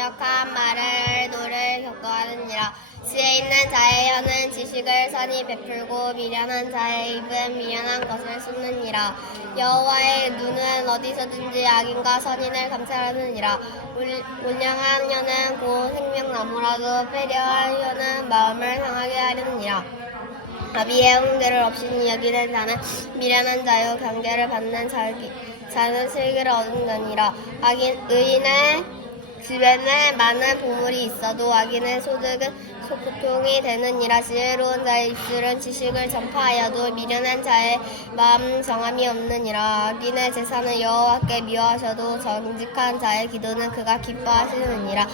완벽한 말을 도를 겪어하느니라. 지혜 있는 자의 혀는 지식을 선히 베풀고 미련한 자의 입은 미련한 것을 쏟느니라. 여호와의 눈은 어디서든지 악인과 선인을 감찰하느니라. 온량한 혀는 곧 생명나무라도 패려한 혀는 마음을 상하게 하려느니라. 아비의 훈계를 없이 여기는 자는 미련한 자요 경계를 받는 자는 슬기를 얻는다니라. 의인의 집에는 많은 보물이 있어도 악인의 소득은 소고통이 되느니라. 지혜로운 자의 입술은 지식을 전파하여도 미련한 자의 마음 정함이 없느니라. 악인의 제사는 여호와께 미워하셔도 정직한 자의 기도는 그가 기뻐하시느니라.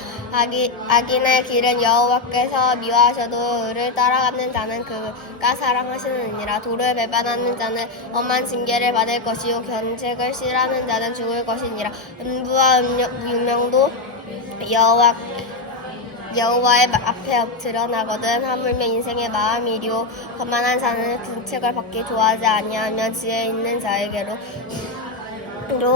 악인의 길은 여호와께서 미워하셔도 의를 따라가는 자는 그가 사랑하시느니라. 도를 배반하는 자는 엄한 징계를 받을 것이요 견책을 싫어하는 자는 죽을 것이니라. 은부와 유명도 여호와의 앞에 드러나거든. 하물며 인생의 마음이리오 거만한 자는 군책을 받기 좋아하지 아니하며 지혜 있는 자에게로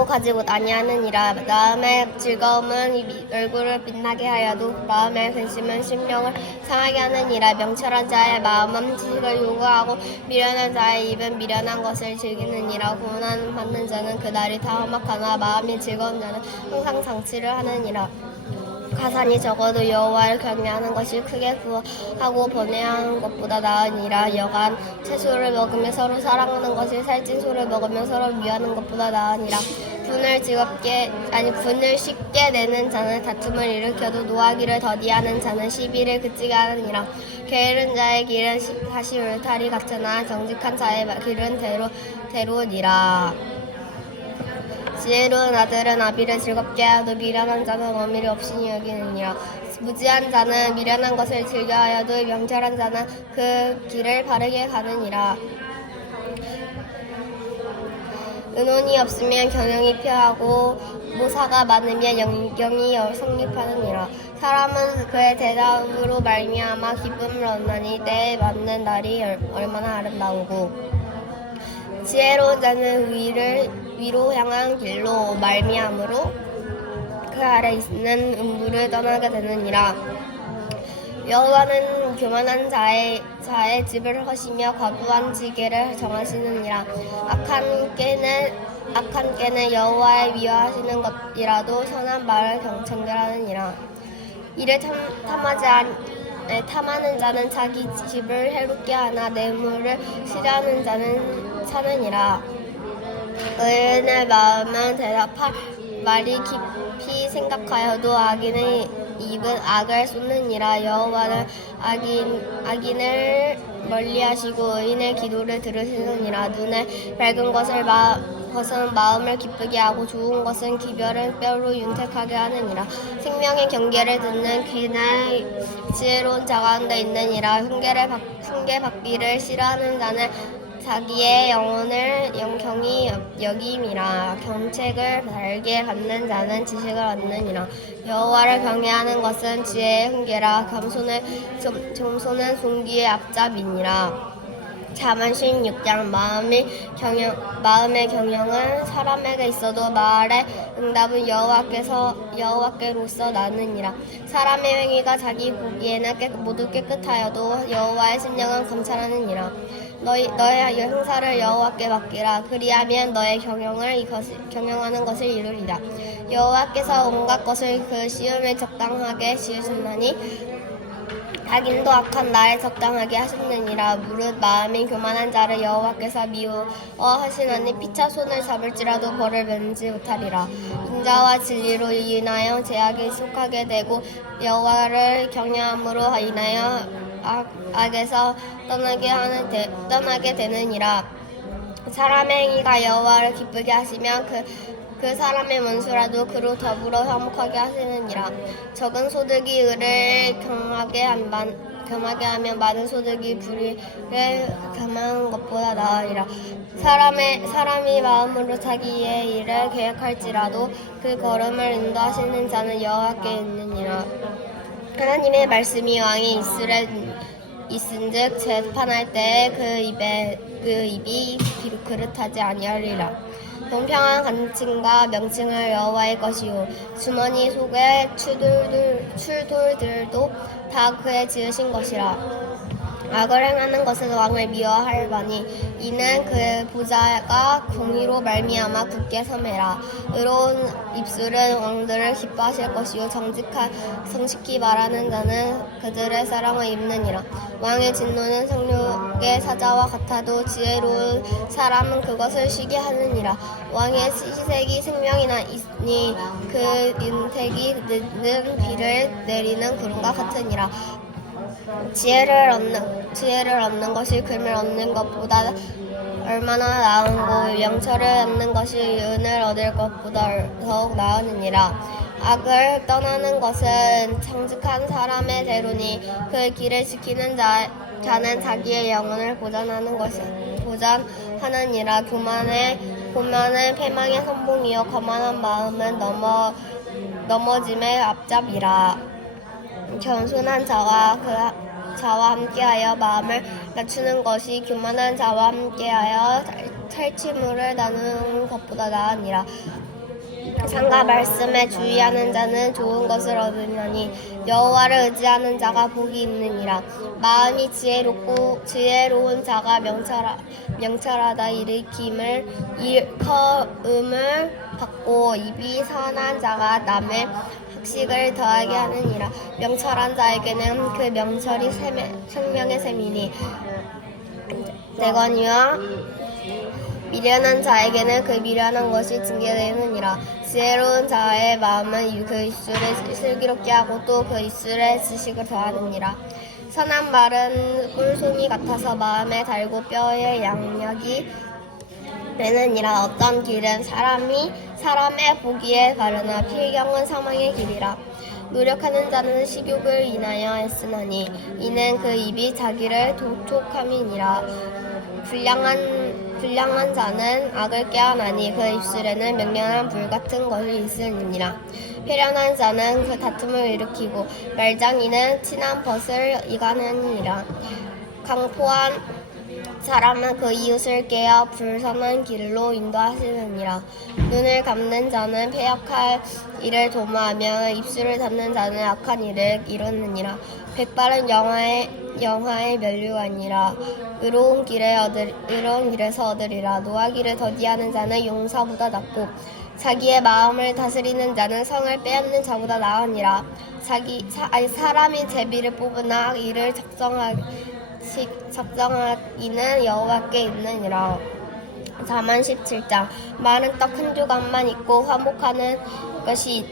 가지고 아니하느니라. 마음의 즐거움은 얼굴을 빛나게 하여도 마음의 근심은 심령을 상하게 하느니라. 명철한 자의 마음은 지식을 요구하고 미련한 자의 입은 미련한 것을 즐기느니라. 고난 받는 자는 그날이 다 험악하나 마음이 즐거운 자는 항상 장치를 하느니라. 가산이 적어도 여호와를 경외하는 것이 크게 구하고 번뇌하는 것보다 나으니라. 여간 채소를 먹으며 서로 사랑하는 것이 살찐 소를 먹으며 서로 미워하는 것보다 나으니라. 분을 쉽게 내는 자는 다툼을 일으켜도 노하기를 더디하는 자는 시비를 그치게 하느니라. 게으른 자의 길은 다시 울타리 같으나 정직한 자의 길은 대로니라. 지혜로운 아들은 아비를 즐겁게 하여도 미련한 자는 어미를 없이니 여기느니라. 무지한 자는 미련한 것을 즐겨하여도 명철한 자는 그 길을 바르게 가느니라. 은혼이 없으면 경영이 표하고 모사가 많으면 영경이 성립하느니라. 사람은 그의 대답으로 말미암아 기쁨을 얻나니 때에 맞는 날이 얼마나 아름다우고. 지혜로운 자는 위로 향한 길로 말미암으로 그 아래 있는 음부를 떠나게 되느니라. 여호와는 교만한 자의 집을 허시며 과부한 지게를 정하시느니라. 악한 깨는 여호와의 미워하시는 것이라도 선한 말을 정결하느니라. 이를 탐하는 자는 자기 집을 해롭게 하나 뇌물을 싫어하는 자는 사느니라. 의인의 마음은 대답할 말이 깊이 생각하여도 악인의 입은 악을 쏟느니라. 여호와는 악인을 멀리하시고 의인의 기도를 들으시느니라. 눈에 밝은 것은 마음을 기쁘게 하고 좋은 것은 기별은 뼈로 윤택하게 하느니라. 생명의 경계를 듣는 귀는 지혜로운 자 가운데 있느니라. 훈계 받기를 싫어하는 자는 자기의 영혼을 경히 여김이라. 견책을 바르게 받는 자는 지식을 얻느니라. 여호와를 경외하는 것은 지혜의 훈계라. 겸손은 존귀의 앞잡이니라. 잠언 16장 마음의 경영은 사람에게 있어도 말의 응답은 여호와께로서 나느니라. 사람의 행위가 자기 보기에는 모두 깨끗하여도 여호와의 심령은 감찰하느니라. 너의 행사를 여호와께 맡기라. 그리하면 너의 경영하는 것을 이루리라. 여호와께서 온갖 것을 그 시음에 적당하게 지으셨나니 악인도 악한 날에 적당하게 하셨느니라. 무릇 마음이 교만한 자를 여호와께서 미워하시나니 피차 손을 잡을지라도 벌을 면지 못하리라. 인자와 진리로 인하여 제약에 속하게 되고 여호와를 경외함으로 인하여 악에서 떠나게 되느니라. 사람의 행위가 여호와를 기쁘게 하시면 그 사람의 원수라도 그로 더불어 화목하게 하시느니라. 적은 소득이 의를 겸하게 하면 많은 소득이 불의를 겸하는 것보다 나으리라. 사람이 마음으로 자기의 일을 계획할지라도 그 걸음을 인도하시는 자는 여호와께 있느니라. 하나님의 말씀이 왕의 입술에 있은즉 재판할 때에 그 입이 그릇하지 아니하리라. 공평한 간칭과 명칭을 여호와의 것이요 주머니 속의 출돌들도 다 그의 지으신 것이라. 악을 행하는 것은 왕을 미워할바니 이는 그 보좌가 공의로 말미암아 굳게 섬해라. 의로운 입술은 왕들을 기뻐하실 것이요 정직히 말하는 자는 그들의 사랑을 입느니라. 왕의 진노는 성욕의 사자와 같아도 지혜로운 사람은 그것을 쉬게 하느니라. 왕의 시색이 생명이나 있니 그 윤택이 늦는 비를 내리는 구름과 같으니라. 지혜를 얻는 것이 금을 얻는 것보다 얼마나 나은고 명철을 얻는 것이 은을 얻을 것보다 더욱 나으니라. 악을 떠나는 것은 정직한 사람의 대로니 그 길을 지키는 자는 자기의 영혼을 보전하느니라. 교만은 패망의 선봉이요 거만한 마음은 넘어짐의 앞잡이라. 겸손한 자와 함께하여 마음을 낮추는 것이 교만한 자와 함께하여 탈취물을 나누는 것보다 나으니라. 상과 말씀에 주의하는 자는 좋은 것을 얻으려니 여호와를 의지하는 자가 복이 있느니라. 마음이 지혜로운 자가 명철하다 일컬음을 받고 입이 선한 자가 남의 학식을 더하게 하느니라. 명철한 자에게는 그 명철이 생명의 셈이니 되거니와 미련한 자에게는 그 미련한 것이 징계되느니라. 지혜로운 자의 마음은 그 입술을 슬기롭게 하고 또 그 입술에 지식을 더하느니라. 선한 말은 꿀송이 같아서 마음에 달고 뼈에 양약이 되느니라. 어떤 길은 사람의 보기에 바르나 필경은 사망의 길이라. 노력하는 자는 식욕을 인하여 애쓰나니 이는 그 입이 자기를 도촉함이니라. 불량한 자는 악을 꾀하나니 그 입술에는 명령한 불 같은 것이 있으니라. 회련한 자는 그 다툼을 일으키고 말장이는 친한 벗을 이가느니라. 강포한 사람은 그 이웃을 깨어 불선한 길로 인도하시느니라. 눈을 감는 자는 패역할 일을 도모하며 입술을 닫는 자는 악한 일을 이루느니라. 백발은 영화의 면류관이라. 의로운 길에서 얻으리라. 노하기를 더디하는 자는 용사보다 낫고 자기의 마음을 다스리는 자는 성을 빼앗는 자보다 나으니라. 사람이 제비를 뽑으나 이를 적정하기는 여호와께 있느니라. 자만 17장. 말은 떡 한 조각만 있고 화목하는 것이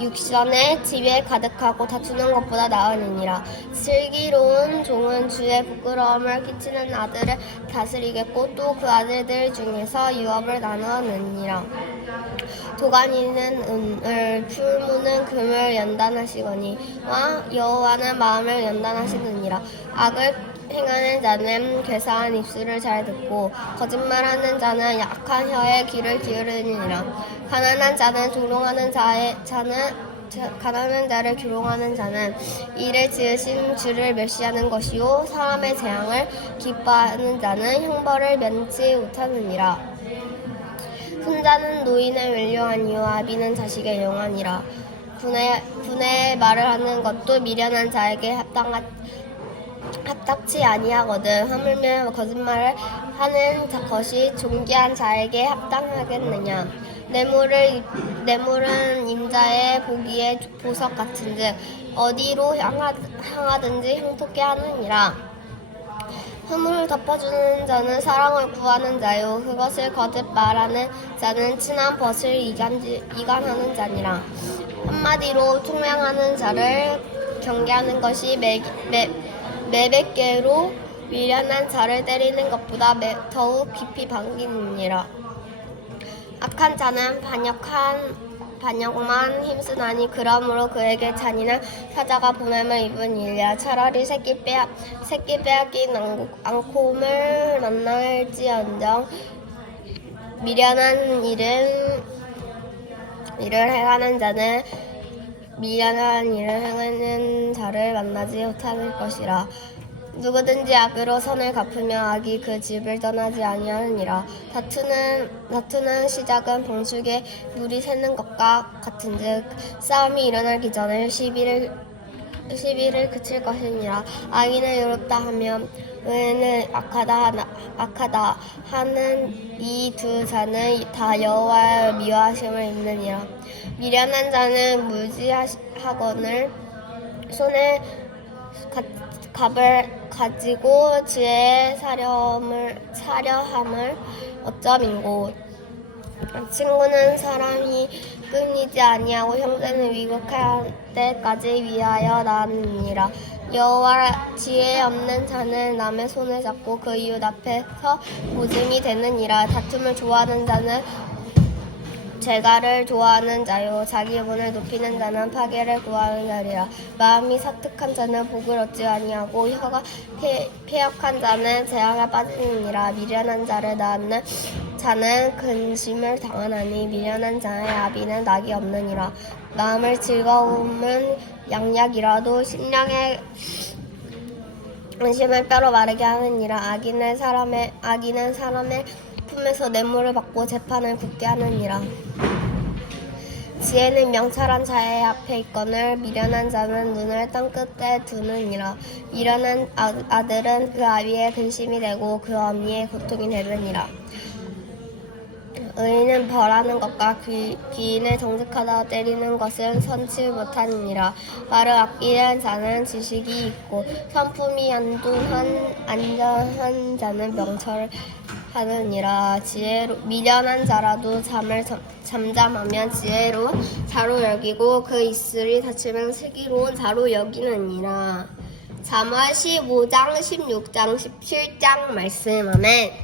육선의 집에 가득하고 다투는 것보다 나으니라. 슬기로운 종은 주의 부끄러움을 끼치는 아들을 다스리겠고 또 그 아들들 중에서 유업을 나누느니라. 도가니는 은을 풀무는 금을 연단하시거니와 여호와는 마음을 연단하시느니라. 악을 행하는 자는 괴사한 입술을 잘 듣고 거짓말하는 자는 약한 혀에 귀를 기울이니라. 가난한 자를 조롱하는 자는 이를 지으신 주를 멸시하는 것이요 사람의 재앙을 기뻐하는 자는 형벌을 면치 못하느니라. 손자는 노인의 멸류하니요 아비는 자식의 영화니라. 분의 말을 하는 것도 미련한 자에게 합당치 아니하거든. 하물며 거짓말을 하는 것이 존귀한 자에게 합당하겠느냐. 뇌물은 임자의 보기에 보석 같은즉 어디로 향하든지 형통케 하느니라. 허물을 덮어주는 자는 사랑을 구하는 자요 그것을 거듭 말하는 자는 친한 벗을 이간하는 자니라. 한마디로 총명하는 자를 경계하는 것이 매백개로 미련한 자를 때리는 것보다 더욱 깊이 반기느니라. 악한 자는 반역만 힘쓰나니 그러므로 그에게 잔인한 사자가 보냄을 입은 일이야. 차라리 새끼 빼앗긴 앙콤을 만날지언정 미련한 일을 행하는 자를 만나지 못할 것이라. 누구든지 악으로 선을 갚으며 악이 그 집을 떠나지 아니하느니라. 다투는 시작은 봉축에 물이 새는 것과 같은즉 싸움이 일어나기 전에 시비를 그칠 것이니라. 악인은 의롭다 하며 의인은 악하다 하는 이 두 자는 다 여호와의 미워하심을 입느니라. 미련한 자는 무지하거늘 손에 갑을 가지고 지혜의 사려함을 어쩌민고. 친구는 사람이 끊이지 아니하고 형제는 위국할 때까지 위하여 낳느니라. 여호와 지혜 없는 자는 남의 손을 잡고 그 이웃 앞에서 모짐이 되느니라. 다툼을 좋아하는 자는 재갈을 좋아하는 자요 자기 분을 높이는 자는 파괴를 구하는 자리라. 마음이 사특한 자는 복을 얻지 아니하고 혀가 패역한 자는 재앙에 빠지느니라. 미련한 자를 낳는 자는 근심을 당하나니 미련한 자의 아비는 낙이 없느니라. 마음을 즐거움은 양약이라도 심령의 근심을 뼈로 마르게 하느니라. 악인은 사람의 품에서 뇌물을 받고 재판을 굳게 하느니라. 지혜는 명철한 자의 앞에 있거늘 미련한 자는 눈을 땅끝에 두느니라. 미련한 아들은 그 아비의 근심이 되고 그 어미의 고통이 되느니라. 의인은 벌하는 것과 귀인을 정직하다 때리는 것은 선치 못하느니라. 말을 아끼는 자는 지식이 있고 성품이 안전한 자는 명철을 하느니라. 미련한 자라도 잠잠하면 지혜로운 자로 여기고 그 입술이 닫히면 슬기로운 자로 여기느니라. 잠언 15장 16장 17장 말씀. 아멘.